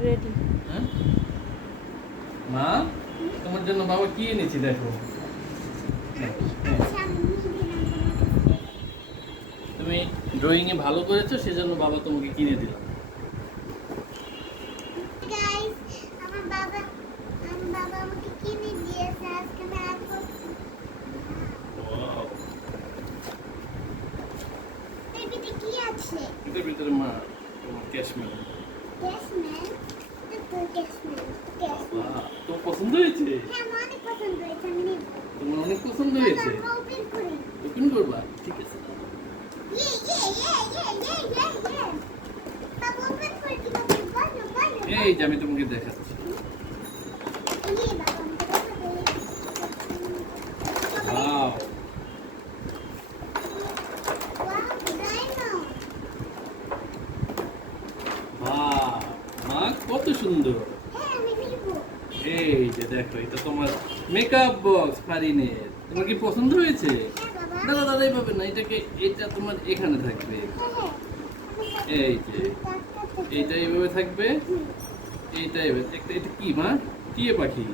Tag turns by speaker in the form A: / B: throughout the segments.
A: Ready
B: হ্যাঁ? মা তোমার জন্য বাবা কি এনেছি দেখো। তুমি ড্রয়িং এ ভালো করেছ সেজন্য বাবা তোমাকে কিনে দিলাম
C: ভিতরে কি আছে?
B: এটার ভিতরে মা তোমার ক্যাশমেল
C: ক্যাশম্যান তো
B: পছন্দ হয়েছে?
C: হ্যাঁ
B: তোমার অনেক পছন্দ হয়েছে?
C: ওপেন
B: করবা? ঠিক আছে। এই যে আমি তোমাকে দেখাচ্ছি
C: ইয়ে বাবা আমি তো কথা বলি
B: ওয়াও
C: ওয়াও ডাইনো
B: বাহ মা কত সুন্দর। এই যে দেখো, এটা তোমার মেকআপ বক্স ফারিনের। তোমার কি পছন্দ হয়েছে?
C: হ্যাঁ
B: দাদা দাদা, এইভাবে না, এটাকে, এটা তোমার এখানে থাকবে। এই যে, এইটা এইভাবে থাকবে। এইটা এইভাবে, একটা, এটা কি, মা? টিয়ে পাখি।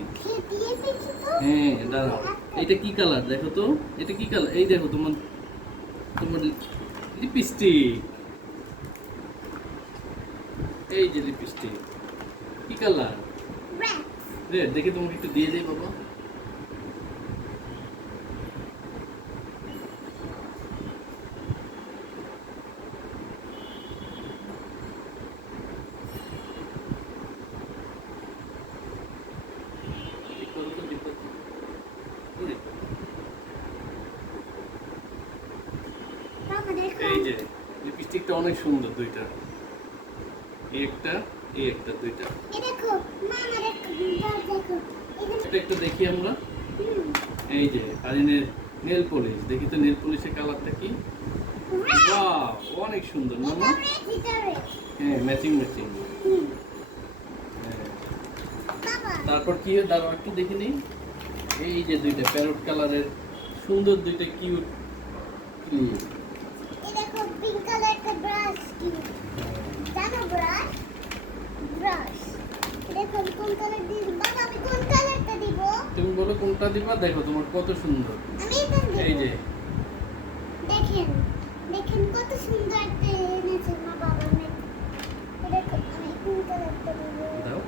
B: হ্যাঁ দাঁড়াও। এটা কি কালার? দেখো তো, এটা কি কালার? এই দেখো, তোমার তোমার লিপস্টিক এই যে লিপস্টিক কি কালার? রেড দেখে তোমাকে একটু দিয়ে দেই বাবা। এই যে লিপস্টিকটা অনেক সুন্দর দুইটা। একটা এই একটা দুইটা
C: এই দেখো। মামা দেখো দেখো
B: এটা একটু দেখি আমরা। এই যে কারিনের নেল পলিশ। দেখি তো নেল পলিশের কালারটা কি? বাহ অনেক সুন্দর না হ্যাঁ ম্যাচিং ম্যাচিং তারপর কি দাঁড়াও একটু দেখে নিই? এই যে দুইটা প্যারট কালারের সুন্দর দুইটা কিউট ক্লিপ
C: পিঙ্ক ব্রাশ কি জানো ব্রাশ কোন কালার দিব? বাবা আমি কোন কালারটা দিব?
B: তুমি বলো কোনটা দিবা? দেখো তোমার কত সুন্দর।
C: আমি
B: এই যে।
C: দেখেন দেখেন কত সুন্দর একটা এনেছে মা বাবা মেয়ে দেখো আমি কোন কালারটা দিব
B: দাও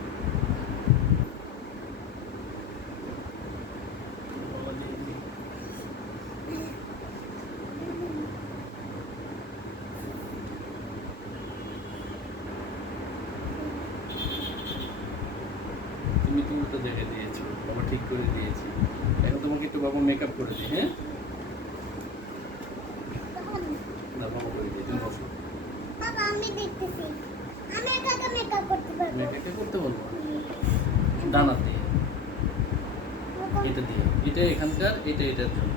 B: তুমি তো জায়গায় দিয়েছ বাবা ঠিক করে দিয়েছি। এখন তোমাকে একটু বাবা মেকআপ করে দিই হ্যাঁ? না বাবা করে দিই তুমি বসো।
C: বাবা আমি দেখতেছি। আমি একা একা মেকআপ করতে পারব?
B: মেকআপটা করতে বলব? দানা দিয়ে। এটা দিয়ে। এটা এখানকার এটা এটার জন্য।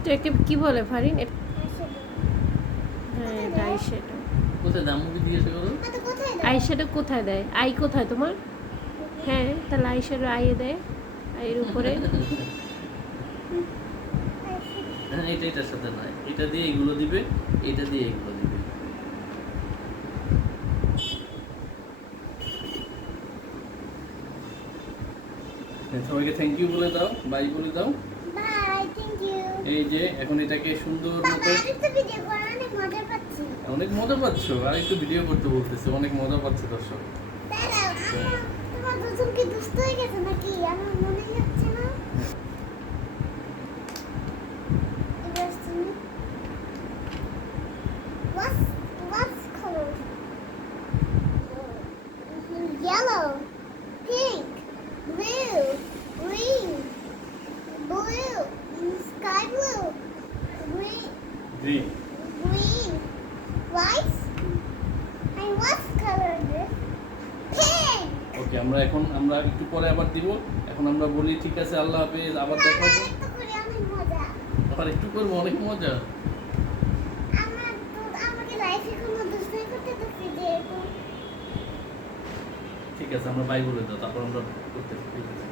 A: এটাকে কি বলে ফারিন? হ্যাঁ এটা আইশ্যাডো
B: কোথায় দাম মুভি দিয়েছে বলো
C: কোথায়
A: আইশ্যাডো কোথায় দেয়? আই কোথায় তোমার? হ্যাঁ তাহলে আইশ্যাডো আইয়ে দেয় আইয়ের উপরে।
B: হ্যাঁ এটা এটার সাথে নয়। এটা দিয়ে এগুলো দিবে এটা দিয়ে এগুলো দিবে। হ্যাঁ, সবাইকে থ্যাংক ইউ বলে দাও বাই বলে দাও. এই যে এখন এটাকে সুন্দর মতো।
C: অনেক মজা পাচ্ছ।
B: আর একটু ভিডিও করতে বলতেছে অনেক মজা পাচ্ছে দর্শক।
C: কি দুষ্ট হয়ে গেছে নাকি? আমার মনে হচ্ছে না। এবার তুমি- What's- what's color? Yellow, pink, blue, green, blue, sky blue, green, green green,
B: ওকে আমরা এখন আমরা একটু পরে আবার দিব। এখন আমরা বলি ঠিক আছে আল্লাহ হাফেজ আবার দেখা হবে।
C: একটু করে অনেক
B: আবার একটু করব অনেক মজা। ঠিক আছে আমরা বাই বলে দাও তারপর আমরা করতে ঠিক আছে।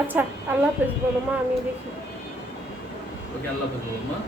A: আচ্ছা আল্লাহ হাফেজ বলো মা আমি দেখি।
B: ওকে আল্লাহ হাফেজ বলো মা।